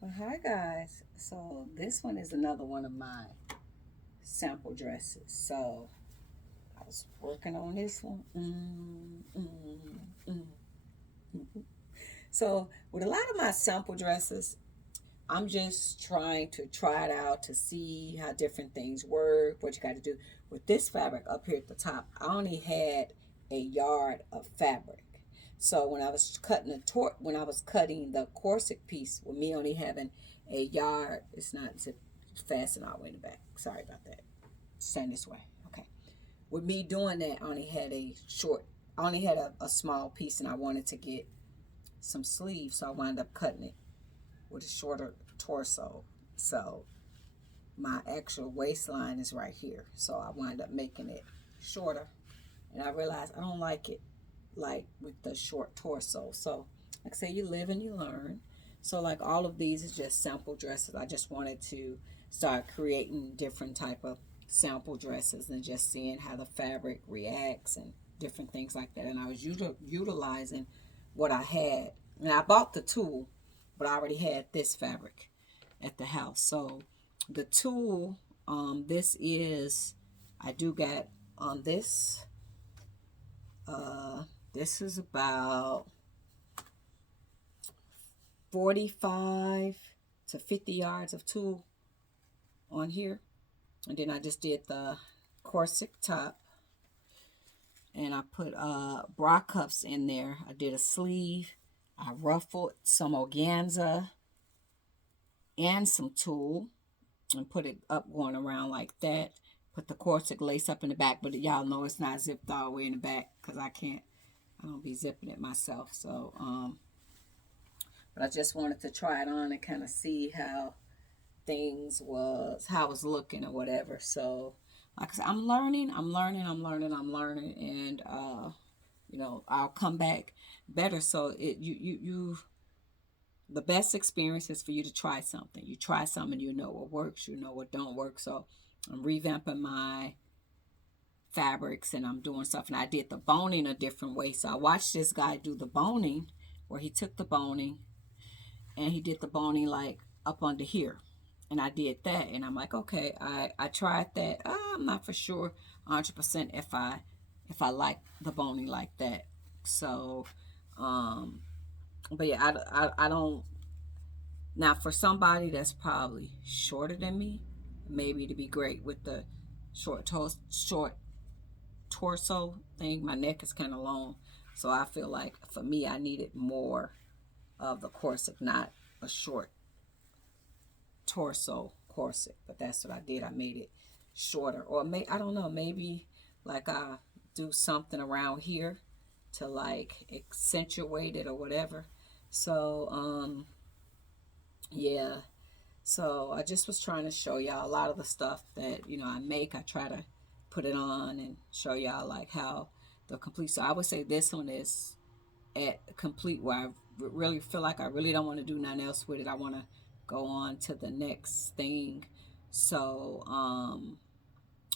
Well, hi guys. So this one is another one of my sample dresses. So I was working on this one. Mm. So with a lot of my sample dresses, I'm just trying to try it out to see how different things work. What you got to do with this fabric up here at the top. I only had a yard of fabric. So when I was cutting the corset piece, with me only having a yard, it's not zip fastened all the way in the back. Sorry about that. Stand this way. Okay. With me doing that, I only had a small piece, and I wanted to get some sleeves, so I wound up cutting it with a shorter torso. So my actual waistline is right here. So I wind up making it shorter. And I realized I don't like it like with the short torso. So like I say, you live and you learn. So like all of these is just sample dresses. I just wanted to start creating different type of sample dresses and just seeing how the fabric reacts and different things like that. And I was utilizing what I had. And I bought the tool, but I already had this fabric at the house. So the tool, this is, I do got on this. Uh, this is about 45 to 50 yards of tulle on here. And then I just did the corset top, and I put bra cuffs in there. I did a sleeve. I ruffled some organza and some tulle and put it up going around like that. Put the corset lace up in the back, but y'all know it's not zipped all the way in the back because I don't be zipping it myself. So, but I just wanted to try it on and kind of see how it was looking or whatever. So, like I said, I'm learning, and I'll come back better. So the best experience is for you to try something. You try something, you know what works, you know what don't work. So I'm revamping my fabrics and I'm doing stuff. And I did the boning a different way. So I watched this guy do the boning, where he took the boning and he did the boning like up under here. And I did that, and I'm like, okay, I tried that. I'm not for sure 100% if I like the boning like that. So, um, but yeah, I don't. Now, for somebody that's probably shorter than me, maybe to be great with the short torso thing. My neck is kind of long, so I feel like for me, I needed more of the corset, not a short torso corset. But that's what I did. I made it shorter, or I don't know, maybe like I do something around here to like accentuate it or whatever. So yeah. So I just was trying to show y'all a lot of the stuff that I make. I try to put it on and show y'all like how the complete. So I would say this one is at complete, where I really feel like I really don't want to do nothing else with it. I want to go on to the next thing. So all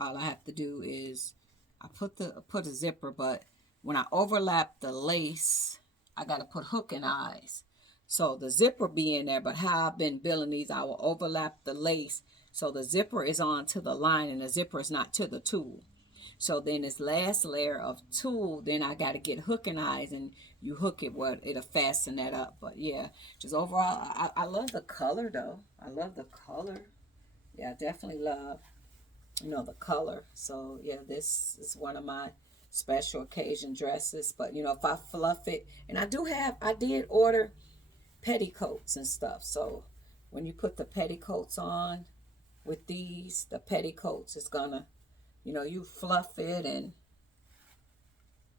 I have to do is I put a zipper, but when I overlap the lace, I got to put hook and eyes. So the zipper be in there, but how I've been building these, I will overlap the lace so the zipper is on to the line and the zipper is not to the tool. So then this last layer of tulle, then I got to get hook and eyes, and you hook it where it'll fasten that up. But yeah, just overall, I love the color though. I love the color. Yeah, I definitely love the color. So yeah, this is one of my special occasion dresses. But if I fluff it, and I did order petticoats and stuff. So when you put the petticoats on with these, the petticoats is gonna, you fluff it and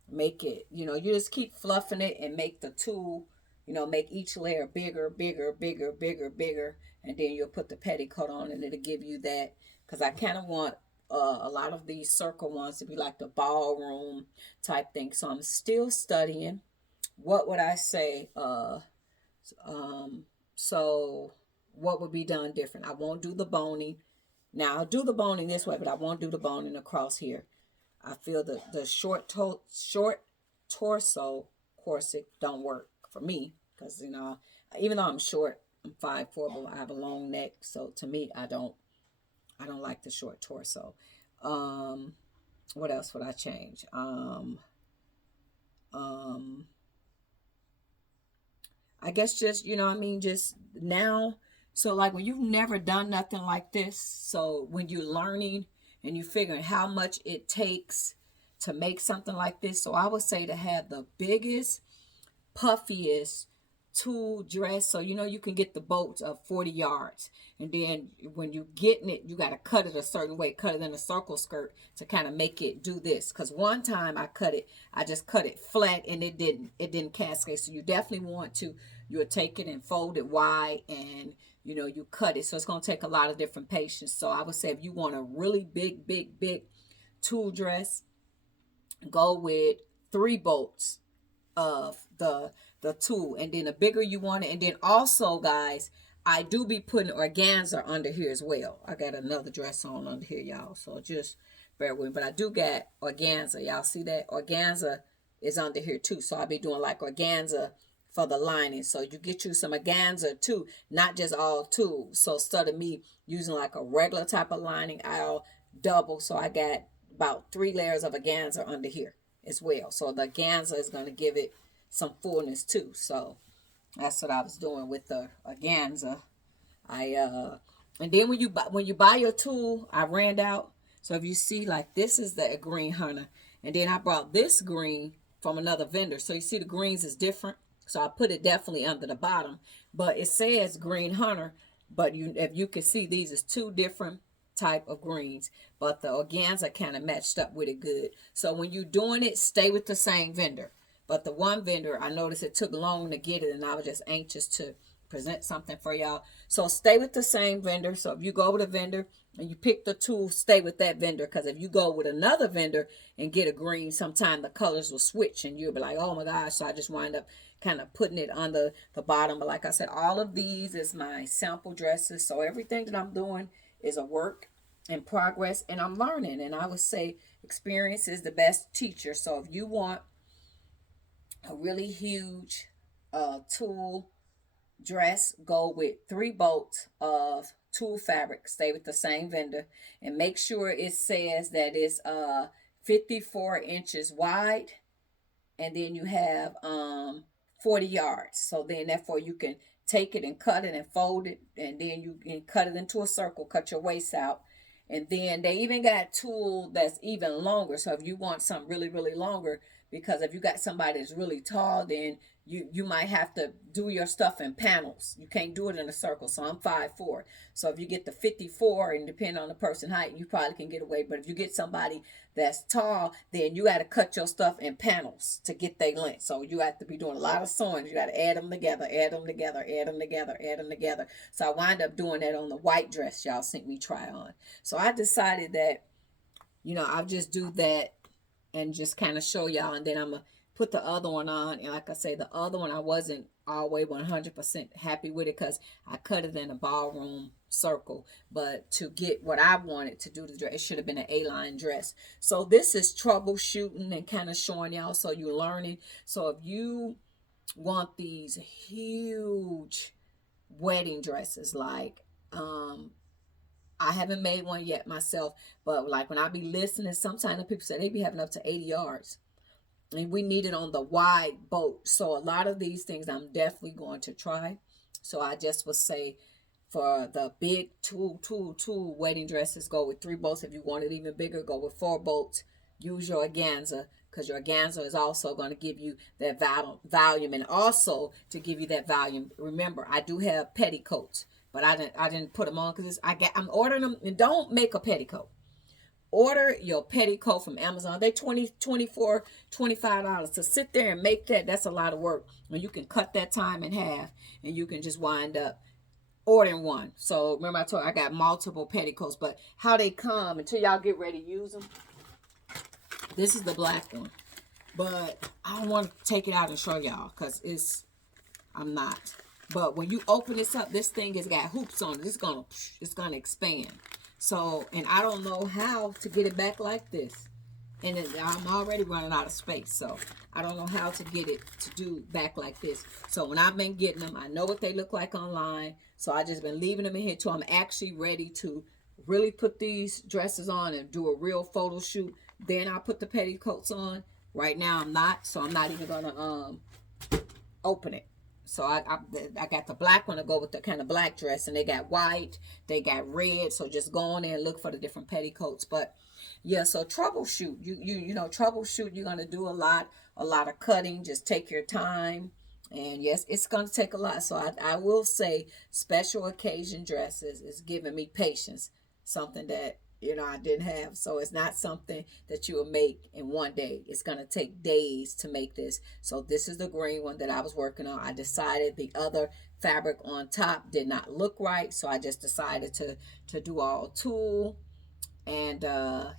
make it, you just keep fluffing it and make the tulle, make each layer bigger, bigger, bigger, bigger, bigger, and then you'll put the petticoat on and it'll give you that. Because I kind of want a lot of these circle ones to be like the ballroom type thing. So I'm still studying. What would I say? Um, so what would be done different? I won't do the boning. Now I'll do the boning this way, but I won't do the boning across here. I feel the short torso corset don't work for me because even though I'm short, I'm 5'4", but I have a long neck, so to me, I don't like the short torso. Um, what else would I change? Um, I guess just, you know what I mean, just now. So like when you've never done nothing like this, so when you're learning and you're figuring how much it takes to make something like this, so I would say to have the biggest, puffiest tool dress. So you know you can get the bolts of 40 yards, and then when you getting it, you got to cut it a certain way, cut it in a circle skirt to kind of make it do this. Because one time I just cut it flat and it didn't cascade. So you definitely want to, you'll take it and fold it wide, and you cut it. So it's going to take a lot of different patience. So I would say if you want a really big tool dress, go with 3 bolts of the tool, and then the bigger you want it. And then also, guys, I do be putting organza under here as well. I got another dress on under here, y'all, so just bear with me. But I do got organza. Y'all see that organza is under here too, so I'll be doing like organza for the lining. So you get you some organza too, not just all tulle. So instead of me using like a regular type of lining, I'll double. So I got about 3 layers of organza under here as well. So the organza is going to give it some fullness too. So that's what I was doing with the organza. And then when you buy your tool, I ran out. So if you see, like, this is the green hunter, and then I brought this green from another vendor. So you see the greens is different. So I put it definitely under the bottom, but it says green hunter. But if you can see, these is 2 different type of greens, but the organza kind of matched up with it good. So when you're doing it, stay with the same vendor. But the one vendor, I noticed it took long to get it, and I was just anxious to present something for y'all. So stay with the same vendor. So if you go with a vendor and you pick the tool, stay with that vendor. Because if you go with another vendor and get a green, sometimes the colors will switch and you'll be like, oh my gosh. So I just wind up kind of putting it on the bottom. But like I said, all of these is my sample dresses. So everything that I'm doing is a work in progress, and I'm learning. And I would say experience is the best teacher. So if you want a really huge tulle dress, go with 3 bolts of tulle fabric. Stay with the same vendor, and make sure it says that it's 54 inches wide, and then you have 40 yards. So then therefore you can take it and cut it and fold it, and then you can cut it into a circle, cut your waist out. And then they even got tulle that's even longer. So if you want something really longer, because if you got somebody that's really tall, then you might have to do your stuff in panels. You can't do it in a circle. So I'm 5'4". So if you get the 54, and depending on the person height, you probably can get away. But if you get somebody that's tall, then you got to cut your stuff in panels to get their length. So you have to be doing a lot of sewing. You got to add them together, add them together, add them together, add them together. So I wind up doing that on the white dress y'all sent me try on. So I decided that, I'll just do that and just kind of show y'all, and then I'm going to put the other one on. And like I say, the other one I wasn't always 100% happy with it because I cut it in a ballroom circle. But to get what I wanted to do the dress, it should have been an A-line dress. So this is troubleshooting and kind of showing y'all, so you're learning. So if you want these huge wedding dresses, like I haven't made one yet myself, but like when I be listening, sometimes people say they be having up to 80 yards. And we need it on the wide boat. So a lot of these things I'm definitely going to try. So I just would say for the big tulle wedding dresses, go with 3 bolts. If you want it even bigger, go with 4 bolts. Use your organza, because your organza is also going to give you that volume, and also to give you that volume. Remember, I do have petticoats, but I didn't put them on because I'm ordering them. And don't make a petticoat. Order your petticoat from Amazon. They $20, $24, $25 to sit there and make that. That's a lot of work. And you can cut that time in half, and you can just wind up ordering one. So remember I told you I got multiple petticoats, but how they come until y'all get ready to use them. This is the black one, but I don't want to take it out and show y'all because I'm not. But when you open this up, this thing has got hoops on it. It's gonna expand. So, and I don't know how to get it back like this. And I'm already running out of space, so I don't know how to get it to do back like this. So when I've been getting them, I know what they look like online, so I just been leaving them in here till I'm actually ready to really put these dresses on and do a real photo shoot. Then I'll put the petticoats on. Right now I'm not, so I'm not even gonna open it. So I got the black one to go with the kind of black dress, and they got white, they got red. So just go on there and look for the different petticoats. But yeah, so troubleshoot. You know troubleshoot. You're gonna do a lot of cutting. Just take your time, and yes, it's gonna take a lot. So I will say, special occasion dresses is giving me patience. Something that I didn't have. So it's not something that you will make in one day. It's going to take days to make this. So this is the green one that I was working on. I decided the other fabric on top did not look right, so I just decided to do all tulle. And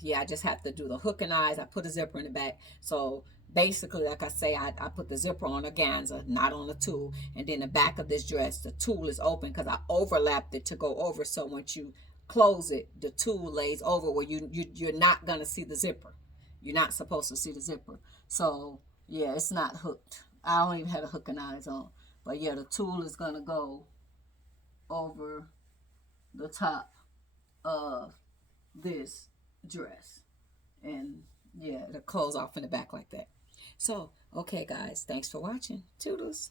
yeah, I just have to do the hook and eyes. I put a zipper in the back. So basically, like I say, I put the zipper on a organza, not on the tulle. And then the back of this dress, the tulle is open because I overlapped it to go over. So once you close it, the tulle lays over where you're not gonna see the zipper. You're not supposed to see the zipper. So yeah, it's not hooked. I don't even have the hook and eyes on. But yeah, the tulle is gonna go over the top of this dress. And yeah, it'll close off in the back like that. So, okay, guys, thanks for watching. Toodles.